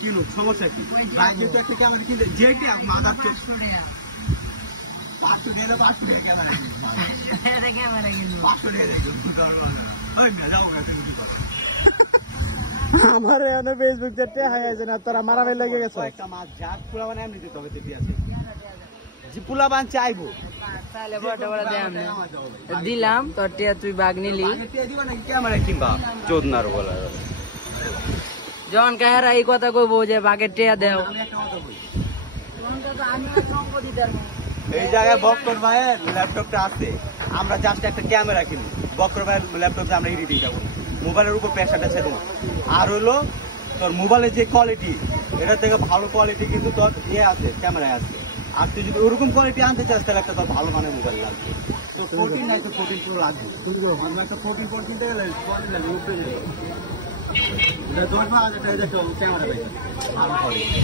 kilo সমস্যা কি একটা ক্যামেরা কিনতে যেটি মাদার চোখ 500 নিয়ে 500 টাকা ক্যামেরা কিনবো 500 টাকা যাও আমার এখানে ফেসবুক যেতে হাই আছে না তোরা মারামারি লেগে গেছে একটা মাছ জাত পোলা মানে এমনি দিতে হবে দিদি আছে জি পোলা বান চাইবো তাহলে বড় বড় দাম দিলাম তোর টিয়া তুই বাগ নিলি দিবা নাকি ক্যামেরা কিনবা চোদনার বলা জন কাহারা এই কথা কইবো যে বাগের টিয়া দেও এই জায়গায় বক্কর ভাইয়ের ল্যাপটপটা আছে আমরা জাস্ট একটা ক্যামেরা কিনি বক্কর ভাইয়ের ল্যাপটপে আমরা এডিটিং যাবো মোবাইলের উপর প্রেশারটা ছেড়ে আর হলো তোর মোবাইলের যে কোয়ালিটি এটা থেকে ভালো কোয়ালিটি কিন্তু তোর ইয়ে আছে ক্যামেরায় আছে আর তুই যদি ওরকম কোয়ালিটি আনতে চাস তাহলে একটা তোর ভালো মানের মোবাইল লাগবে তো 14 নাই তো 14 প্রো লাগবে আমরা একটা 14 প্রো কিনতে গেলে কোয়ালিটি লাগবে উপরে এটা 10,000 টাকা দেখো ক্যামেরা ভাই ভালো কোয়ালিটি